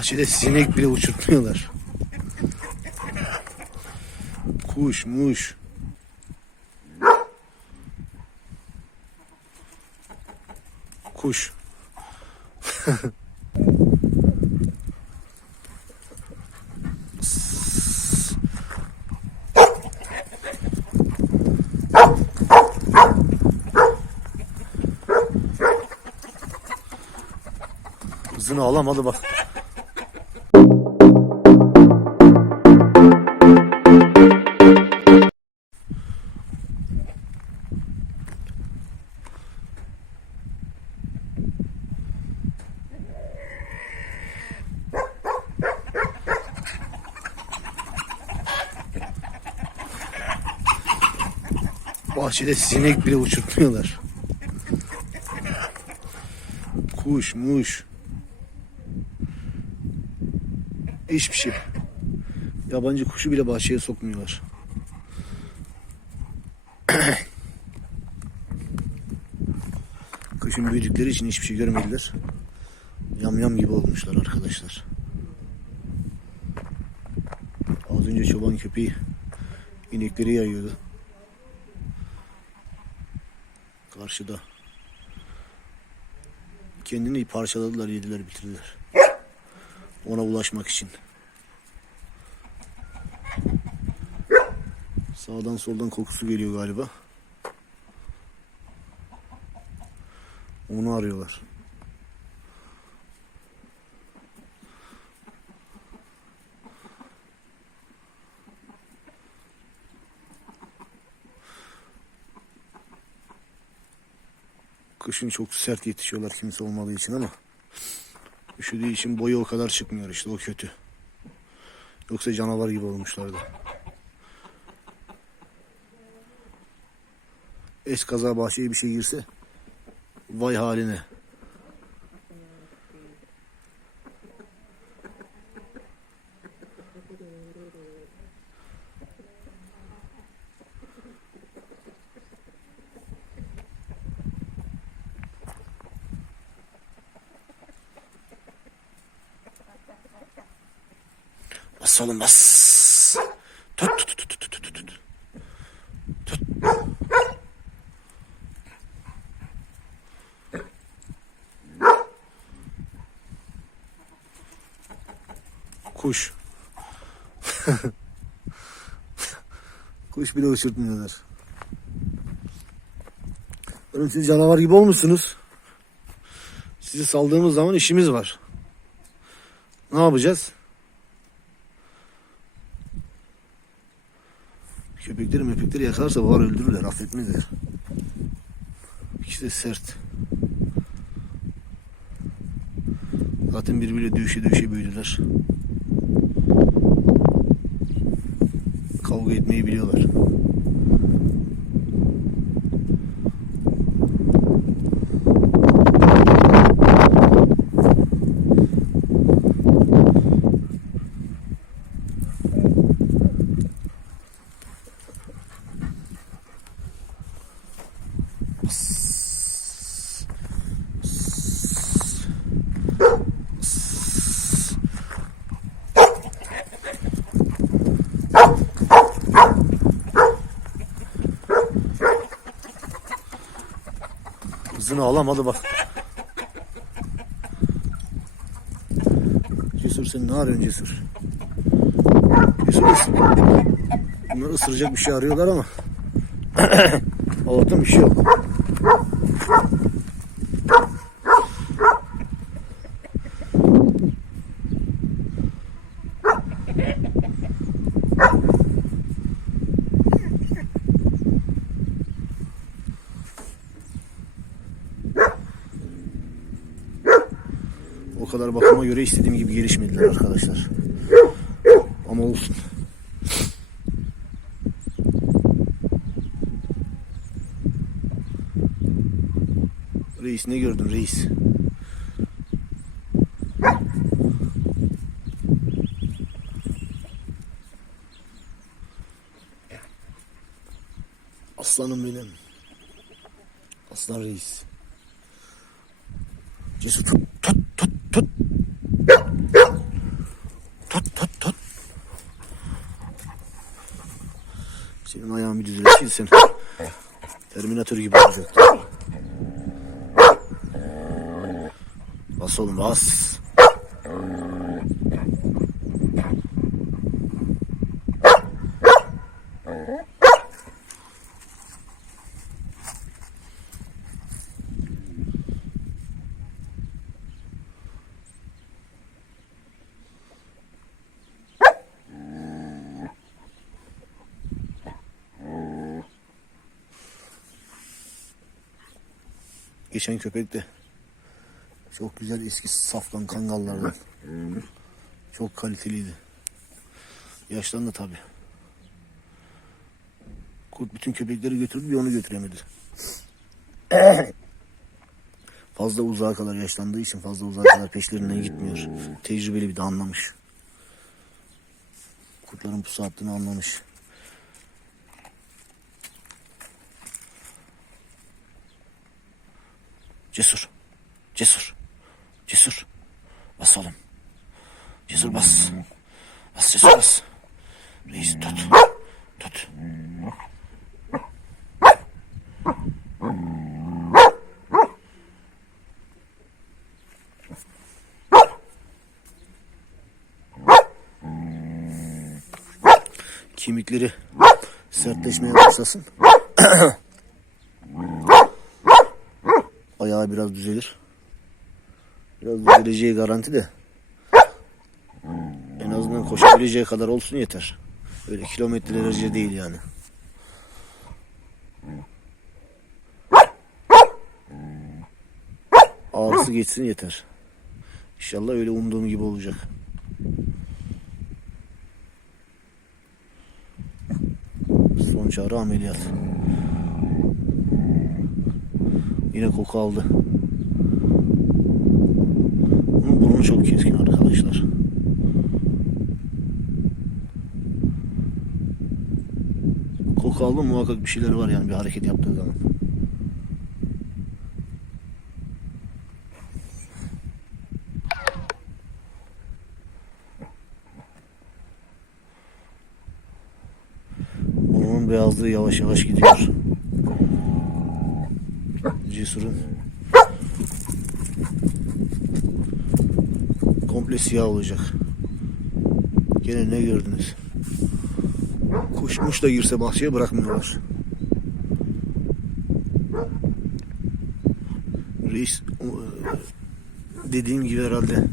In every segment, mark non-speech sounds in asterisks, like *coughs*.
Bahçede sinek bile uçurtmuyorlar. Kuş muş. Kuş. Hızını alamadı bak. Bahçede sinek bile uçurtmuyorlar. Kuş muş. Hiçbir şey. Yabancı kuşu bile bahçeye sokmuyorlar. *clears throat* Kışın büyüdükleri için hiçbir şey görmediler. Yamyam gibi olmuşlar arkadaşlar. Az önce çoban köpeği inekleri yayıyordu. Karşıda. Kendini parçaladılar, yediler, bitirdiler. Ona ulaşmak için. Sağdan soldan kokusu geliyor galiba. Onu arıyorlar. Kışın çok sert yetişiyorlar kimse olmadığı için ama üşüdüğü için boyu o kadar çıkmıyor işte o kötü. Yoksa canavar gibi olmuşlardı. Es kaza bahçeye bir şey girse vay haline. Bas oğlum bas. Tut tut tut tut tut tut. tut. Kuş. *laughs* Kuş bile uçurtmuyorlar. Oğlum siz canavar gibi olmuşsunuz. Sizi saldığımız zaman işimiz var. Ne yapacağız? Köpekleri mepekleri yakarsa var öldürürler, affetmezler. İkisi de sert. Zaten birbiriyle dövüşe dövüşe büyüdüler. Kavga etmeyi biliyorlar. Hızını alamadı bak. Cesur sen ne arıyorsun Cesur? Cesur ısır. Bunlar ısıracak bir şey arıyorlar ama. *clears throat* Allah'tan bir şey yok. Kadar bakıma göre istediğim gibi gelişmediler arkadaşlar. Ama olsun. Reis ne gördün reis? Aslanım benim. Aslan reis. Cesur tut tut Tut. Tut tut tut. Senin ayağın bir düzüle silsin. Terminatör gibi olacak. Bas oğlum bas. Geçen köpek de çok güzel eski safkan kangallardan. Çok kaliteliydi. Yaşlandı tabi. Kurt bütün köpekleri götürdü bir onu götüremedi. *coughs* fazla uzağa kadar yaşlandığı için fazla uzağa kadar peşlerinden gitmiyor. Tecrübeli bir de anlamış. Kurtların pusu attığını anlamış. Cesur. Cesur. Cesur. Bas oğlum. Cesur bas. Bas cesur bas. Reis tut. Tut. Kemikleri sertleşmeye başlasın. *clears throat* Ayağı biraz düzelir. Biraz düzeleceği garanti de. En azından koşabileceği kadar olsun yeter. Öyle kilometrelerce değil yani. Ağrısı geçsin yeter. İnşallah öyle umduğum gibi olacak. Son çare ameliyat. Yine koku aldı. Bunun burnu çok keskin arkadaşlar. Koku aldı muhakkak bir şeyler var yani bir hareket yaptığı zaman. Burnunun beyazlığı yavaş yavaş gidiyor. Cesur'un komple siyah olacak. Gene ne gördünüz? Kuşmuş da girse bahçeye bırakmıyorlar. Reis e, dediğim gibi herhalde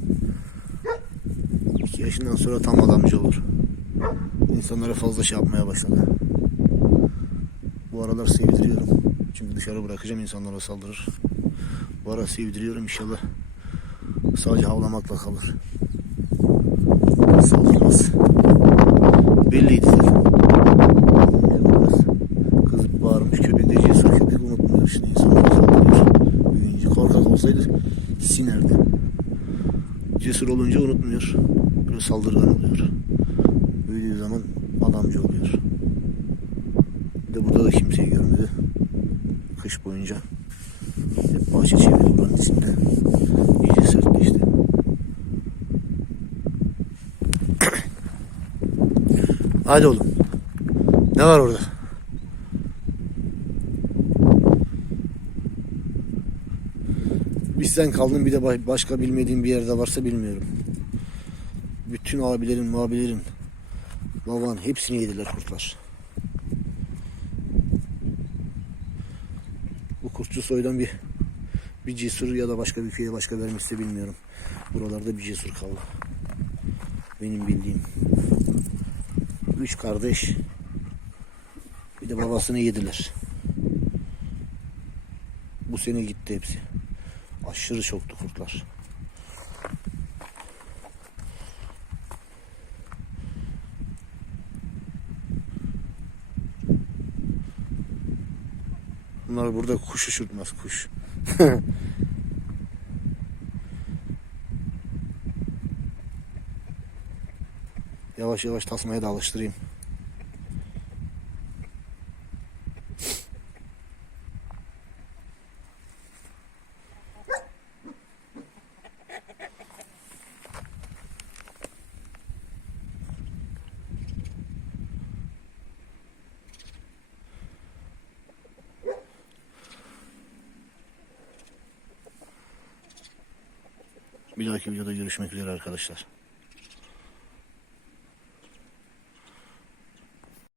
iki yaşından sonra tam adamcı olur. İnsanlara fazla şey yapmaya başladı. Bu aralar sevdiriyorum. Çünkü dışarı bırakacağım insanlara saldırır. Bu ara sevdiriyorum inşallah. Sadece havlamakla kalır. Saldırmaz. Belliydi zaten. Kızıp bağırmış köpek de cesur köpek olsaydı sinerdi. Cesur olunca unutmuyor. Böyle saldırgan oluyor. Büyüdüğü zaman adamcı oluyor. Bir de burada da kimseyi görmedi. Kış boyunca. Hep bahçe çevirdi buranın içinde. İyice sertleşti. *clears throat* Hadi oğlum. Ne var orada? Bizden kaldın bir de ba- başka bilmediğim bir yerde varsa bilmiyorum. Bütün abilerin, mabilerin, baban hepsini yediler kurtlar. Kurtçu soydan bir bir cesur ya da başka bir köye başka vermişse bilmiyorum. Buralarda bir cesur kaldı. Benim bildiğim. Üç kardeş. Bir de babasını yediler. Bu sene gitti hepsi. Aşırı çoktu kurtlar. Bunlar burada kuş uçurtmaz kuş. *laughs* yavaş yavaş tasmaya da alıştırayım. Bir dahaki videoda görüşmek üzere arkadaşlar.